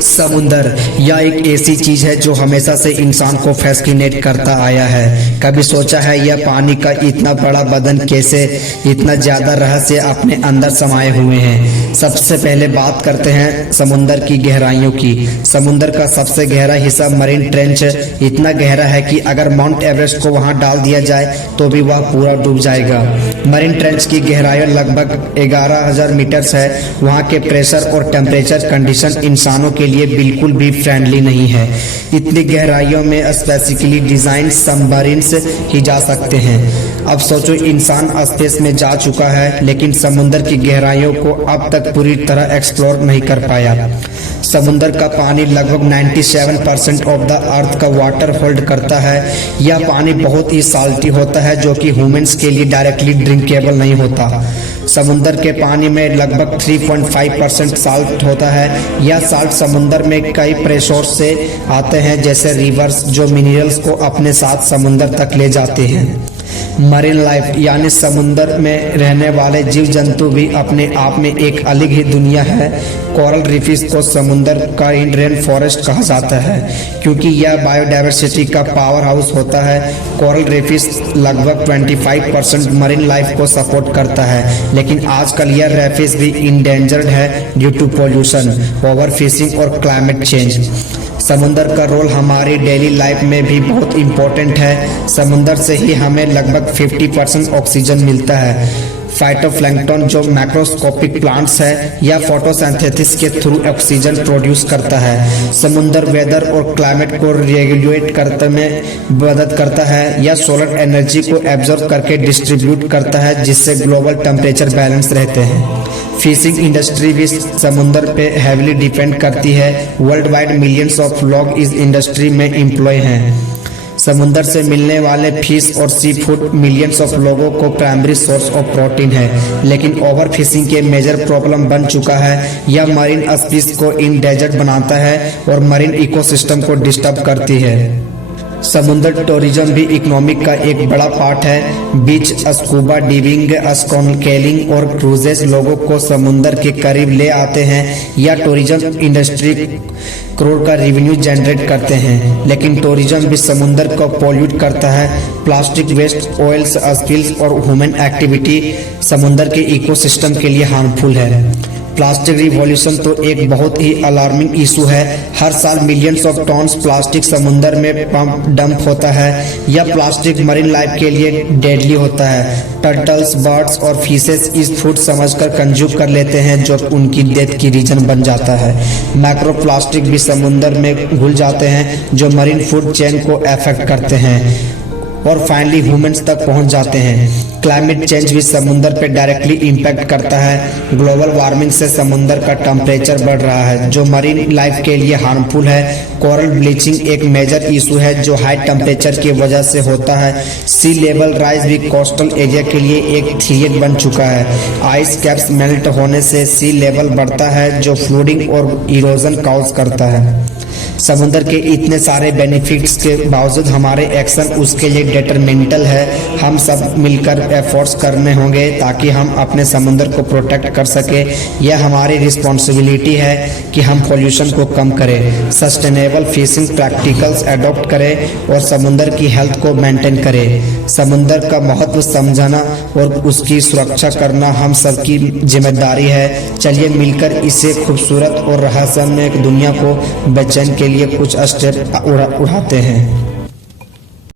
समुंदर यह एक ऐसी चीज है जो हमेशा से इंसान को फैसिनेट करता आया है। कभी सोचा है यह पानी का इतना बड़ा बदन कैसे इतना ज्यादा रहस्य अपने अंदर समाये हुए हैं। सबसे पहले बात करते हैं समुंदर की गहराइयों की। समुंदर का सबसे गहरा हिस्सा मरीन ट्रेंच इतना गहरा है कि अगर माउंट एवरेस्ट को वहां डाल दिया जाए तो भी वह पूरा डूब जाएगा। मरीन ट्रेंच की गहराई लगभग 11,000 मीटर है। वहां के प्रेशर और टेम्परेचर कंडीशन इंसानों के लिए बिल्कुल भी फ्रेंडली नहीं है। इतनी गहराइयों में स्पेसिफिकली डिजाइन सबमरीन्स ही जा सकते हैं। अब सोचो इंसान स्पेस में जा चुका है लेकिन समुद्र की गहराइयों को अब तक पूरी तरह एक्सप्लोर नहीं कर पाया। समुद्र का पानी लगभग 97% ऑफ द अर्थ का वाटर होल्ड करता है। यह पानी बहुत ही साल्टी होता है जो कि ह्यूमंस के लिए डायरेक्टली ड्रिंकेबल नहीं होता। समुद्र के पानी में लगभग 3.5% साल्ट होता है। यह साल्ट समुद्र में कई प्रेशर से आते हैं जैसे रिवर्स जो मिनरल्स को अपने साथ समुद्र तक ले जाते हैं। मरीन लाइफ यानी समुद्र में रहने वाले जीव जंतु भी अपने आप में एक अलग ही दुनिया है। कोरल रीफ्स को समुद्र का रेन फॉरेस्ट कहा जाता है क्योंकि यह बायोडायवर्सिटी का पावर हाउस होता है। कोरल रीफ्स लगभग 25% मरीन लाइफ को सपोर्ट करता है लेकिन आजकल यह रीफ्स भी इंडेंजर्ड है ड्यू टू पोल्यूशन, ओवरफिशिंग और क्लाइमेट चेंज। समुद्र का रोल हमारी डेली लाइफ में भी बहुत इम्पोर्टेंट है। समुद्र से ही हमें लगभग 50% ऑक्सीजन मिलता है। फाइटोप्लैंक्टन जो मैक्रोस्कोपिक प्लांट्स है या फोटोसिंथेसिस के थ्रू ऑक्सीजन प्रोड्यूस करता है। समुद्र वेदर और क्लाइमेट को रेगुलेट करने में मदद करता है या सोलर एनर्जी को एब्जॉर्ब करके डिस्ट्रीब्यूट करता है जिससे ग्लोबल टेम्परेचर बैलेंस रहते हैं। फिशिंग इंडस्ट्री भी समुद्र पे हैवीली डिपेंड करती है। वर्ल्ड वाइड मिलियंस ऑफ लोग इस इंडस्ट्री में एम्प्लॉय हैं। समुद्र से मिलने वाले फिश और सी फूड मिलियंस ऑफ लोगों को प्राइमरी सोर्स ऑफ प्रोटीन है लेकिन ओवर फिशिंग के मेजर प्रॉब्लम बन चुका है। यह मरीन स्पीशीज को इंडेंजर्ड बनाता है और मरीन इकोसिस्टम को डिस्टर्ब करती है। समुद्र टूरिज्म भी इकोनॉमिक का एक बड़ा पार्ट है। बीच, स्कूबा डाइविंग, स्नॉर्केलिंग और क्रूजेस लोगों को समुद्र के करीब ले आते हैं या टूरिज्म इंडस्ट्री करोड़ का रेवेन्यू जनरेट करते हैं। लेकिन टूरिज्म भी समुद्र को पॉल्यूट करता है। प्लास्टिक वेस्ट, ऑयल्स स्पिल्स और ह्यूमन एक्टिविटी समुद्र के इकोसिस्टम के लिए हार्मफुल है। प्लास्टिक रिवॉल्यूशन तो एक बहुत ही अलार्मिंग इशू है। हर साल मिलियंस ऑफ टन्स प्लास्टिक समुद्र में डंप होता है। यह प्लास्टिक मरीन लाइफ के लिए डेडली होता है। टर्टल्स, बर्ड्स और फिशेस इस फूड समझकर कंज्यूम कर लेते हैं जो उनकी डेथ की रीजन बन जाता है। माइक्रो प्लास्टिक भी समुद्र में घुल जाते हैं जो मरीन फूड चेन को अफेक्ट करते हैं और फाइनली ह्यूमंस तक पहुंच जाते हैं। क्लाइमेट चेंज भी समुद्र पे डायरेक्टली इम्पैक्ट करता है। ग्लोबल वार्मिंग से समुद्र का टेम्परेचर बढ़ रहा है जो मरीन लाइफ के लिए हार्मफुल है। कोरल ब्लीचिंग एक मेजर इशू है जो हाई टेम्परेचर की वजह से होता है। सी लेवल राइज भी कोस्टल एरिया के लिए एक थ्रेट बन चुका है। आइस कैप्स मेल्ट होने से सी लेवल बढ़ता है जो फ्लूडिंग और इरोजन कॉज करता है। समुद्र के इतने सारे बेनिफिट्स के बावजूद हमारे एक्शन उसके लिए डिटरमिनेंटल है। हम सब मिलकर एफर्ट्स करने होंगे ताकि हम अपने समुद्र को प्रोटेक्ट कर सके। यह हमारी रिस्पॉन्सिबिलिटी है कि हम पोल्यूशन को कम करें, सस्टेनेबल फिशिंग प्रैक्टिकल्स अडॉप्ट करें और समुद्र की हेल्थ को मेंटेन करें। समुद्र का महत्व समझना और उसकी सुरक्षा करना हम सबकी जिम्मेदारी है। चलिए मिलकर इसे खूबसूरत और रहस्यमय दुनिया को बचाने के लिए कुछ स्टेप उठाते हैं।